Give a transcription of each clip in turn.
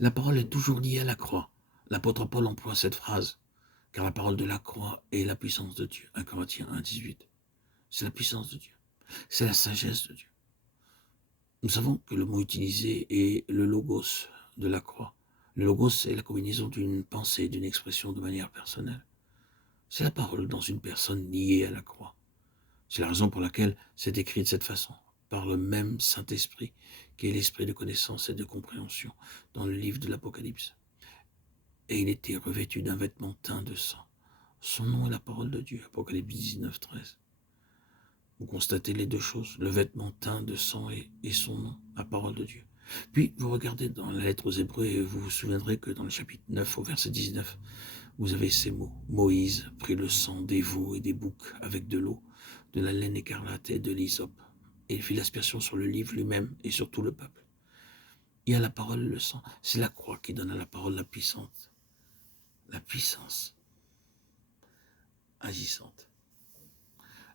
La parole est toujours liée à la croix. L'apôtre Paul emploie cette phrase, car la parole de la croix est la puissance de Dieu. 1 Corinthiens 1,18. C'est la puissance de Dieu. C'est la sagesse de Dieu. Nous savons que le mot utilisé est le logos de la croix. Le logos est la combinaison d'une pensée, d'une expression de manière personnelle. C'est la parole dans une personne liée à la croix. C'est la raison pour laquelle c'est écrit de cette façon, par le même Saint-Esprit, qui est l'esprit de connaissance et de compréhension dans le livre de l'Apocalypse. Et il était revêtu d'un vêtement teint de sang. Son nom est la parole de Dieu, Apocalypse 19, 13. Vous constatez les deux choses, le vêtement teint de sang et son nom, la parole de Dieu. Puis vous regardez dans la lettre aux Hébreux et vous vous souviendrez que dans le chapitre 9 au verset 19, vous avez ces mots. Moïse prit le sang des veaux et des boucs avec de l'eau, de la laine écarlate et de l'hysope, et il fit l'aspersion sur le livre lui-même et sur tout le peuple. Il y a la parole, le sang. C'est la croix qui donne à la parole la puissance agissante.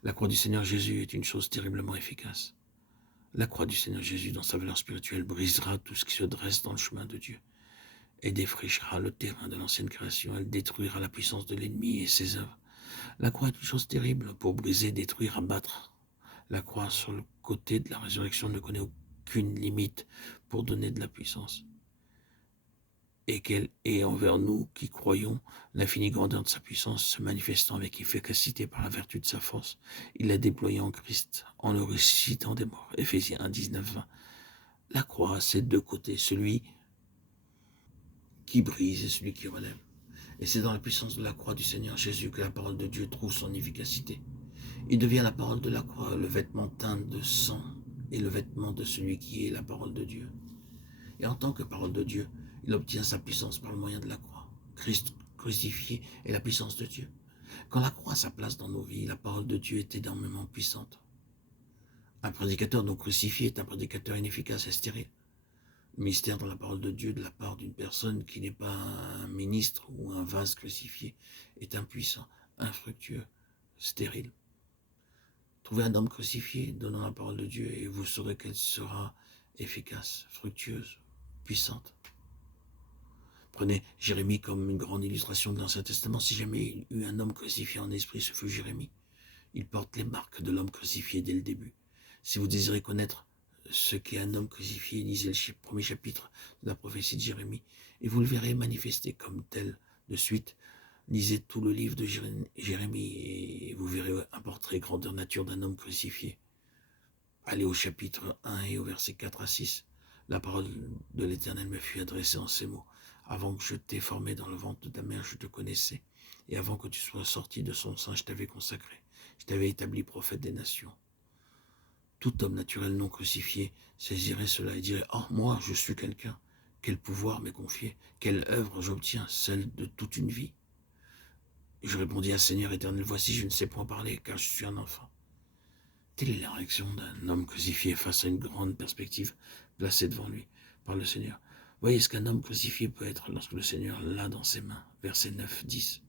La croix du Seigneur Jésus est une chose terriblement efficace. La croix du Seigneur Jésus, dans sa valeur spirituelle, brisera tout ce qui se dresse dans le chemin de Dieu et défrichera le terrain de l'ancienne création. Elle détruira la puissance de l'ennemi et ses œuvres. La croix est une chose terrible pour briser, détruire, abattre. La croix sur le côté de la résurrection ne connaît aucune limite pour donner de la puissance. Et qu'elle est envers nous qui croyons l'infinie grandeur de sa puissance se manifestant avec efficacité par la vertu de sa force. Il l'a déployée en Christ, en le ressuscitant des morts. Éphésiens 1, 19, 20. La croix a ses deux côtés, celui qui brise et celui qui relève. Et c'est dans la puissance de la croix du Seigneur Jésus que la parole de Dieu trouve son efficacité. Il devient la parole de la croix, le vêtement teint de sang et le vêtement de celui qui est la parole de Dieu. Et en tant que parole de Dieu, il obtient sa puissance par le moyen de la croix. Christ crucifié est la puissance de Dieu. Quand la croix a sa place dans nos vies, la parole de Dieu est énormément puissante. Un prédicateur non crucifié est un prédicateur inefficace et stérile. Le mystère dans la parole de Dieu de la part d'une personne qui n'est pas un ministre ou un vase crucifié est impuissant, infructueux, stérile. Trouvez un homme crucifié, donnant la parole de Dieu et vous saurez qu'elle sera efficace, fructueuse, puissante. Prenez Jérémie comme une grande illustration de l'Ancien Testament. Si jamais il y eut un homme crucifié en esprit, ce fut Jérémie. Il porte les marques de l'homme crucifié dès le début. Si vous désirez connaître ce qu'est un homme crucifié, lisez le premier chapitre de la prophétie de Jérémie et vous le verrez manifesté comme tel de suite. Lisez tout le livre de Jérémie et vous verrez un portrait grandeur nature d'un homme crucifié. Allez au chapitre 1 et au verset 4 à 6. La parole de l'Éternel me fut adressée en ces mots. Avant que je t'ai formé dans le ventre de ta mère, je te connaissais. Et avant que tu sois sorti de son sein, je t'avais consacré. Je t'avais établi prophète des nations. Tout homme naturel non crucifié saisirait cela et dirait « Oh, moi, je suis quelqu'un. Quel pouvoir m'est confié? Quelle œuvre j'obtiens? Celle de toute une vie. » Et je répondis à Seigneur éternel, « Voici, je ne sais point parler, car je suis un enfant. » Telle est la réaction d'un homme crucifié face à une grande perspective placée devant lui par le Seigneur. Voyez ce qu'un homme crucifié peut être lorsque le Seigneur l'a dans ses mains. Versets 9, 10.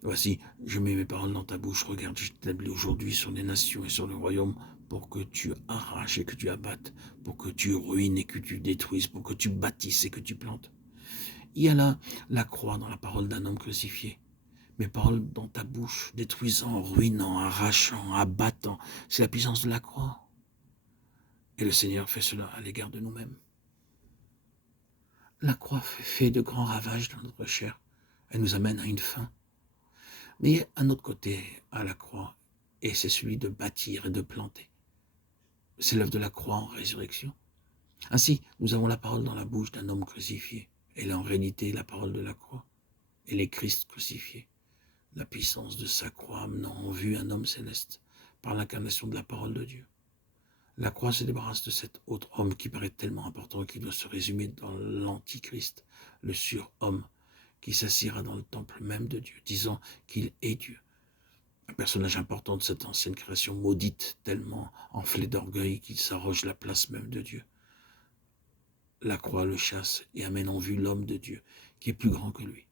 Voici, je mets mes paroles dans ta bouche. Regarde, je t'établis aujourd'hui sur les nations et sur le royaume pour que tu arraches et que tu abattes, pour que tu ruines et que tu détruises, pour que tu bâtisses et que tu plantes. Il y a là la croix dans la parole d'un homme crucifié. Mes paroles dans ta bouche, détruisant, ruinant, arrachant, abattant. C'est la puissance de la croix. Et le Seigneur fait cela à l'égard de nous-mêmes. La croix fait de grands ravages dans notre chair. Elle nous amène à une fin. Mais il y a un autre côté à la croix, et c'est celui de bâtir et de planter. C'est l'œuvre de la croix en résurrection. Ainsi, nous avons la parole dans la bouche d'un homme crucifié. Elle est en réalité la parole de la croix. Elle est Christ crucifié. La puissance de sa croix amenant en vue un homme céleste par l'incarnation de la parole de Dieu. La croix se débarrasse de cet autre homme qui paraît tellement important qu'il doit se résumer dans l'antichrist, le surhomme qui s'assiera dans le temple même de Dieu, disant qu'il est Dieu. Un personnage important de cette ancienne création maudite, tellement enflé d'orgueil qu'il s'arroge la place même de Dieu. La croix le chasse et amène en vue l'homme de Dieu, qui est plus grand que lui.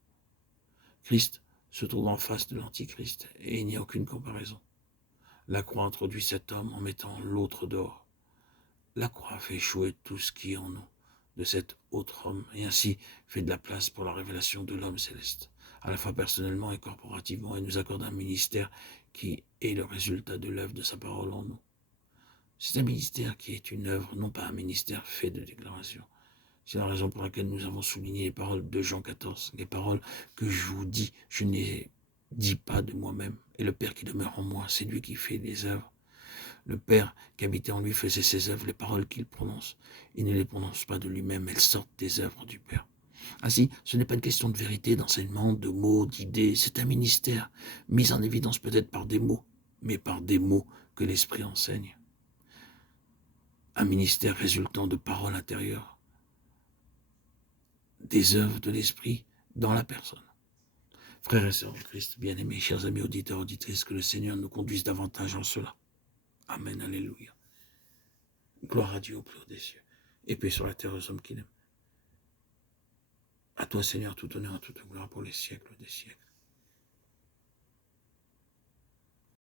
Christ se trouve en face de l'antichrist et il n'y a aucune comparaison. La croix introduit cet homme en mettant l'autre dehors. La croix fait échouer tout ce qui est en nous, de cet autre homme, et ainsi fait de la place pour la révélation de l'homme céleste, à la fois personnellement et corporativement, et nous accorde un ministère qui est le résultat de l'œuvre de sa parole en nous. C'est un ministère qui est une œuvre, non pas un ministère fait de déclaration. C'est la raison pour laquelle nous avons souligné les paroles de Jean 14, les paroles que je vous dis, je ne les dis pas de moi-même, et le Père qui demeure en moi, c'est lui qui fait les œuvres. Le Père qui habitait en lui faisait ses œuvres, les paroles qu'il prononce. Il ne les prononce pas de lui-même, elles sortent des œuvres du Père. Ainsi, ce n'est pas une question de vérité, d'enseignement, de mots, d'idées, c'est un ministère, mis en évidence peut-être par des mots, mais par des mots que l'Esprit enseigne. Un ministère résultant de paroles intérieures, des œuvres de l'Esprit dans la personne. Frères et sœurs en Christ, bien-aimés, chers amis auditeurs, auditrices, que le Seigneur nous conduise davantage en cela. Amen, alléluia. Gloire à Dieu au plus haut des cieux, et paix sur la terre aux hommes qu'il aime. À toi, Seigneur, tout honneur, toute gloire pour les siècles des siècles.